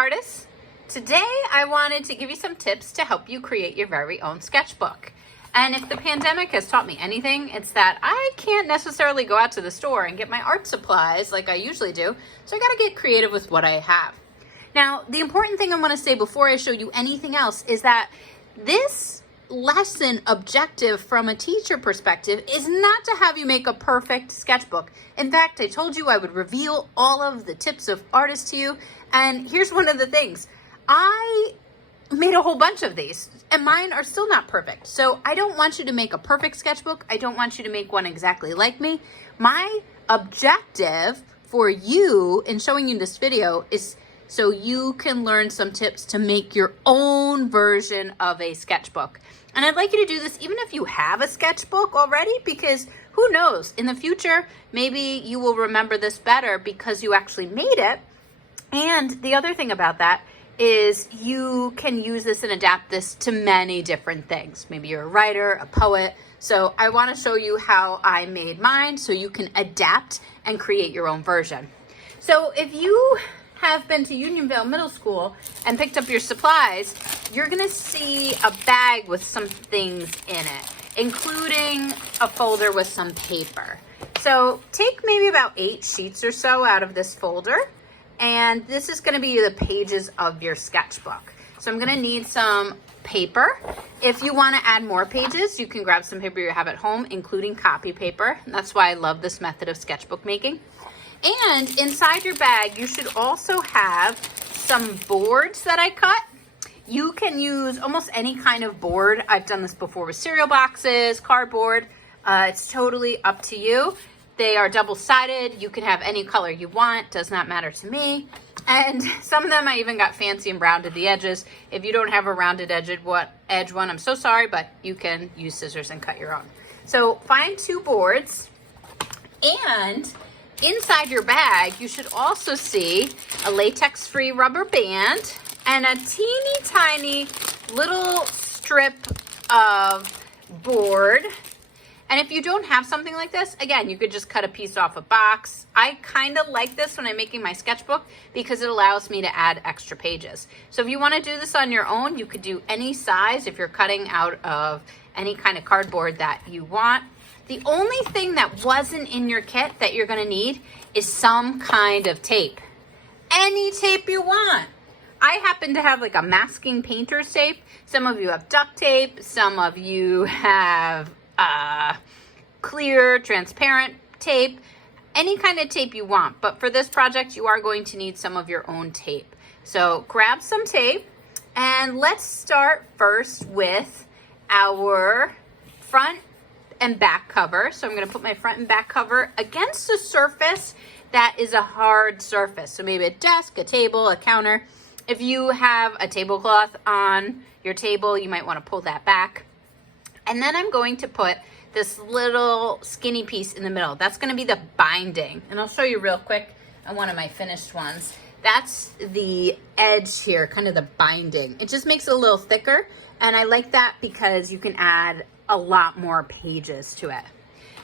artists. Today I wanted to give you some tips to help you create your very own sketchbook. And if the pandemic has taught me anything, it's that I can't necessarily go out to the store and get my art supplies like I usually do, so I gotta get creative with what I have. Now, the important thing I want to say before I show you anything else is that this lesson objective from a teacher perspective is not to have you make a perfect sketchbook. In fact, I told you I would reveal all of the tips of artists to you, and here's one of the things. I made a whole bunch of these, and mine are still not perfect. So I don't want you to make a perfect sketchbook. I don't want you to make one exactly like me. My objective for you in showing you this video is so you can learn some tips to make your own version of a sketchbook. And I'd like you to do this even if you have a sketchbook already, because who knows, in the future, maybe you will remember this better because you actually made it. And the other thing about that is you can use this and adapt this to many different things. Maybe you're a writer, a poet. So I want to show you how I made mine so you can adapt and create your own version. So if you have been to Unionville Middle School and picked up your supplies, you're gonna see a bag with some things in it, including a folder with some paper. So take maybe about 8 sheets or so out of this folder, and this is gonna be the pages of your sketchbook. So I'm gonna need some paper. If you wanna add more pages, you can grab some paper you have at home, including copy paper. And that's why I love this method of sketchbook making. And inside your bag, you should also have some boards that I cut. You can use almost any kind of board. I've done this before with cereal boxes, cardboard. It's totally up to you. They are double-sided. You can have any color you want. Does not matter to me. And some of them I even got fancy and rounded the edges. If you don't have a rounded edge one, I'm so sorry, but you can use scissors and cut your own. So find 2 boards, and inside your bag, you should also see a latex-free rubber band and a teeny tiny little strip of board. And if you don't have something like this, again, you could just cut a piece off a box. I kind of like this when I'm making my sketchbook because it allows me to add extra pages. So if you want to do this on your own, you could do any size if you're cutting out of any kind of cardboard that you want. The only thing that wasn't in your kit that you're gonna need is some kind of tape. Any tape you want. I happen to have like a masking painter's tape. Some of you have duct tape. Some of you have clear, transparent tape. Any kind of tape you want. But for this project, you are going to need some of your own tape. So grab some tape, and let's start first with our front and back cover. So I'm going to put my front and back cover against a surface that is a hard surface. So maybe a desk, a table, a counter. If you have a tablecloth on your table, you might want to pull that back. And then I'm going to put this little skinny piece in the middle. That's going to be the binding. And I'll show you real quick on one of my finished ones. That's the edge here, kind of the binding. It just makes it a little thicker. And I like that because you can add a lot more pages to it.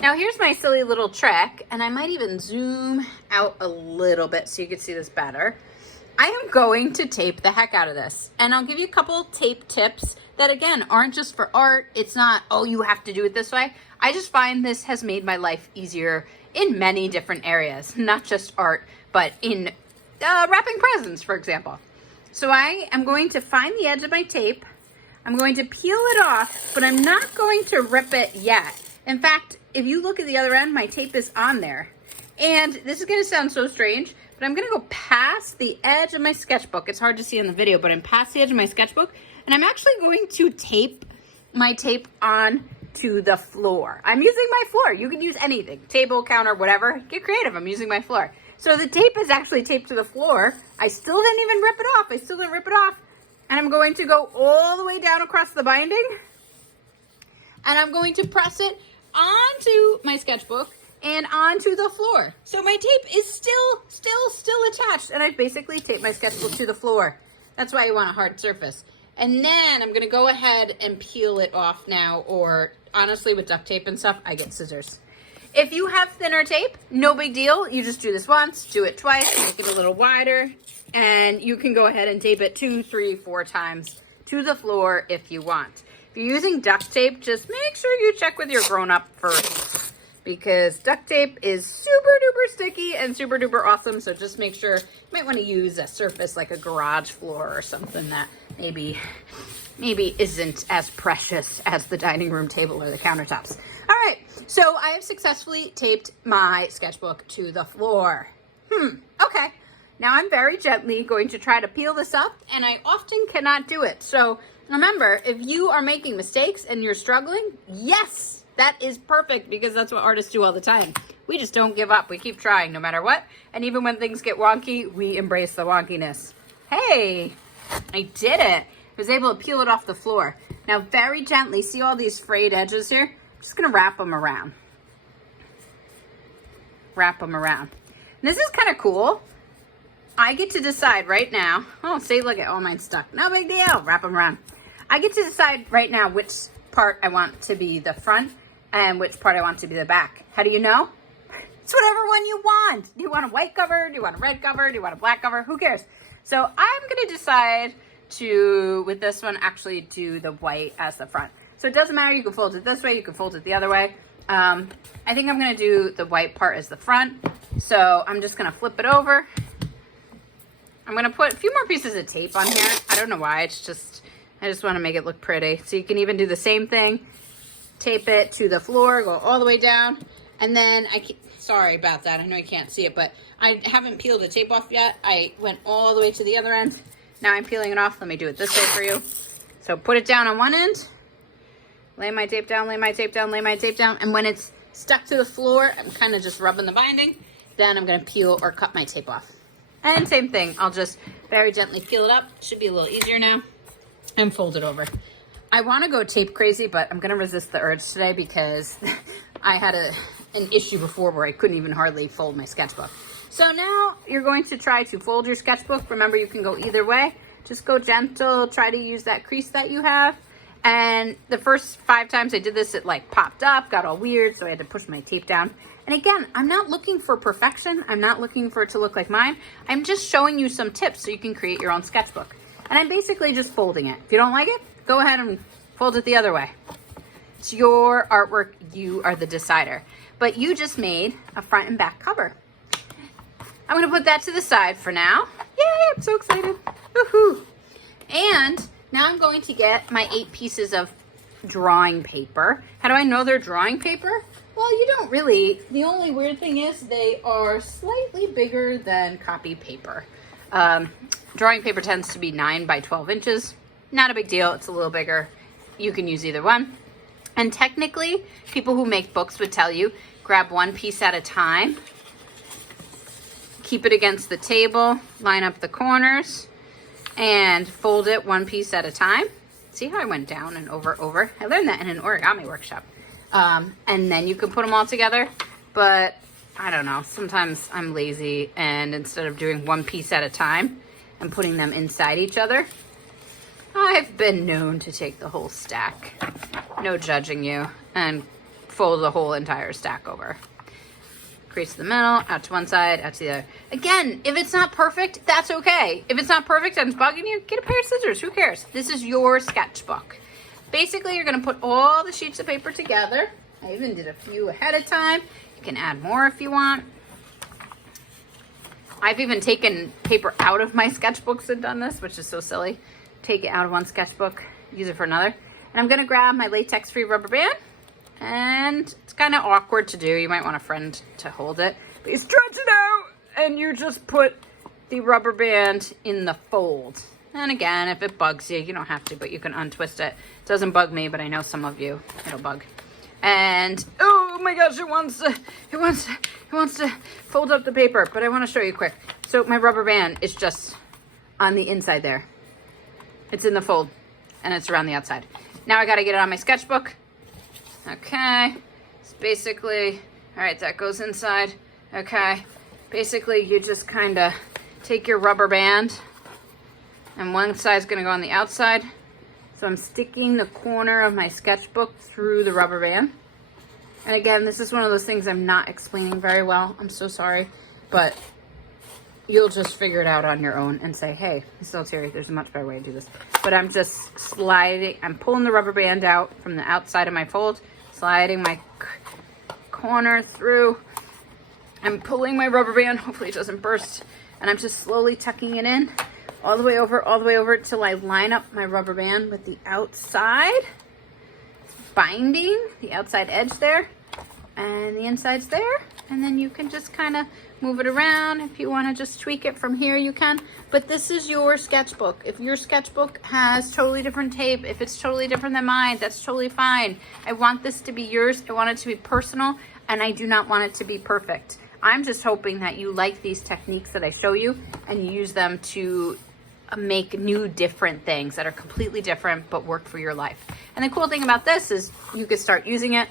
Now here's my silly little trick, and I might even zoom out a little bit so you can see this better. I am going to tape the heck out of this, and I'll give you a couple tape tips that again aren't just for art. It's not, oh, you have to do it this way. I just find this has made my life easier in many different areas, not just art, but in wrapping presents, for example. So I am going to find the edge of my tape. I'm going to peel it off, but I'm not going to rip it yet. In fact, if you look at the other end, my tape is on there. And this is gonna sound so strange, but I'm gonna go past the edge of my sketchbook. It's hard to see in the video, but I'm past the edge of my sketchbook, and I'm actually going to tape my tape on to the floor. I'm using my floor. You can use anything, table, counter, whatever. Get creative, I'm using my floor. So the tape is actually taped to the floor. I still didn't even rip it off. I still didn't rip it off. And I'm going to go all the way down across the binding, and I'm going to press it onto my sketchbook and onto the floor. So my tape is still attached, and I've basically taped my sketchbook to the floor. That's why you want a hard surface. And then I'm gonna go ahead and peel it off now, or honestly with duct tape and stuff, I get scissors. If you have thinner tape, no big deal. You just do this once, do it twice, make it a little wider, And you can go ahead and tape it 2, 3, 4 times to the floor if you want. If you're using duct tape, just make sure you check with your grown-up first, because duct tape is super duper sticky and super duper awesome. So just make sure, you might want to use a surface like a garage floor or something that maybe isn't as precious as the dining room table or the countertops. All right, so I have successfully taped my sketchbook to the floor. Okay. Now I'm very gently going to try to peel this up, and I often cannot do it. So remember, if you are making mistakes and you're struggling, yes, that is perfect, because that's what artists do all the time. We just don't give up. We keep trying no matter what. And even when things get wonky, we embrace the wonkiness. Hey, I did it. I was able to peel it off the floor. Now very gently, see all these frayed edges here? I'm just gonna wrap them around. Wrap them around. And this is kind of cool. I get to decide right now. Oh, see, look at all mine stuck. No big deal. Wrap them around. I get to decide right now which part I want to be the front and which part I want to be the back. How do you know? It's whatever one you want. Do you want a white cover? Do you want a red cover? Do you want a black cover? Who cares? So I'm going to decide to, with this one, actually do the white as the front. So it doesn't matter. You can fold it this way. You can fold it the other way. I think I'm going to do the white part as the front. So I'm just going to flip it over. I'm going to put a few more pieces of tape on here. I don't know why. It's just, I just want to make it look pretty. So you can even do the same thing. Tape it to the floor, go all the way down. And then sorry about that. I know you can't see it, but I haven't peeled the tape off yet. I went all the way to the other end. Now I'm peeling it off. Let me do it this way for you. So put it down on one end. Lay my tape down, lay my tape down, lay my tape down. And when it's stuck to the floor, I'm kind of just rubbing the binding. Then I'm going to peel or cut my tape off. And same thing, I'll just very gently peel it up. Should be a little easier now. And fold it over. I want to go tape crazy, but I'm going to resist the urge today because I had an issue before where I couldn't even hardly fold my sketchbook. So now you're going to try to fold your sketchbook. Remember, you can go either way. Just go gentle, try to use that crease that you have. And the first 5 times I did this, it like popped up, got all weird, so I had to push my tape down. And again, I'm not looking for perfection. I'm not looking for it to look like mine. I'm just showing you some tips so you can create your own sketchbook. And I'm basically just folding it. If you don't like it, go ahead and fold it the other way. It's your artwork. You are the decider. But you just made a front and back cover. I'm going to put that to the side for now. Yay, I'm so excited. Woohoo. And now I'm going to get my 8 pieces of drawing paper. How do I know they're drawing paper? Well, you don't really. The only weird thing is they are slightly bigger than copy paper. Drawing paper tends to be 9 by 12 inches. Not a big deal. It's a little bigger. You can use either one. And technically, people who make books would tell you, grab 1 piece at a time. Keep it against the table. Line up the corners. And fold it 1 piece at a time. See how I went down and over? I learned that in an origami workshop. And then you can put them all together. But I don't know. Sometimes I'm lazy, and instead of doing 1 piece at a time and putting them inside each other, I've been known to take the whole stack, no judging you, and fold the whole entire stack over. Crease the middle, out to one side, out to the other. Again, if it's not perfect, that's okay. If it's not perfect and it's bugging you, get a pair of scissors. Who cares? This is your sketchbook. Basically, you're going to put all the sheets of paper together. I even did a few ahead of time. You can add more if you want. I've even taken paper out of my sketchbooks and done this, which is so silly. Take it out of one sketchbook, use it for another. And I'm going to grab my latex-free rubber band. And it's kind of awkward to do. You might want a friend to hold it. But you stretch it out, and you just put the rubber band in the fold. And again, if it bugs you, you don't have to, but you can untwist it. It doesn't bug me, but I know some of you it'll bug. And oh my gosh, it wants to fold up the paper, but I want to show you quick. So my rubber band is just on the inside there. It's in the fold, and it's around the outside. Now I got to get it on my sketchbook. Okay, it's basically, all right, that goes inside. Okay, basically you just kind of take your rubber band, and one side's going to go on the outside. So I'm sticking the corner of my sketchbook through the rubber band. And again, this is one of those things I'm not explaining very well. I'm so sorry, but you'll just figure it out on your own and say, hey, so Terry, there's a much better way to do this. But I'm just sliding, I'm pulling the rubber band out from the outside of my fold, sliding my corner through. I'm pulling my rubber band, hopefully it doesn't burst, and I'm just slowly tucking it in all the way over till I line up my rubber band with the outside, binding the outside edge there, and the inside's there. And then you can just kind of move it around. If you want to just tweak it from here, you can. But this is your sketchbook. If your sketchbook has totally different tape, if it's totally different than mine, that's totally fine. I want this to be yours. I want it to be personal, and I do not want it to be perfect. I'm just hoping that you like these techniques that I show you and you use them to make new different things that are completely different but work for your life. And the cool thing about this is you can start using it,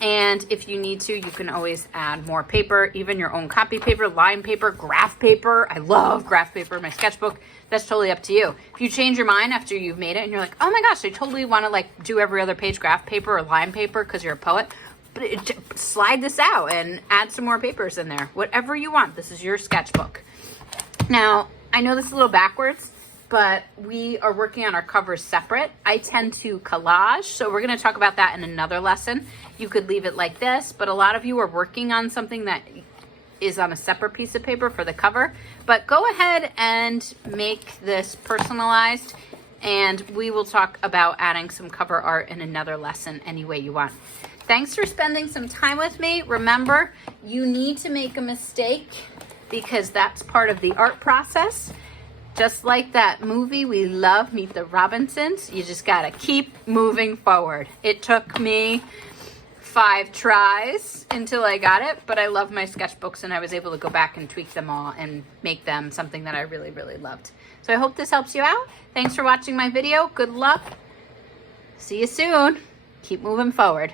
and if you need to, you can always add more paper, even your own copy paper, line paper, graph paper. I love graph paper in my sketchbook. That's totally up to you. If you change your mind after you've made it and you're like, oh my gosh, I totally want to like do every other page graph paper or line paper because you're a poet, but slide this out and add some more papers in there. Whatever you want. This is your sketchbook. Now, I know this is a little backwards, but we are working on our covers separate. I tend to collage, so we're gonna talk about that in another lesson. You could leave it like this, but a lot of you are working on something that is on a separate piece of paper for the cover. But go ahead and make this personalized, and we will talk about adding some cover art in another lesson any way you want. Thanks for spending some time with me. Remember, you need to make a mistake because that's part of the art process. Just like that movie we love, Meet the Robinsons, you just gotta keep moving forward. It took me 5 tries until I got it, but I love my sketchbooks and I was able to go back and tweak them all and make them something that I really, really loved. So I hope this helps you out. Thanks for watching my video. Good luck. See you soon. Keep moving forward.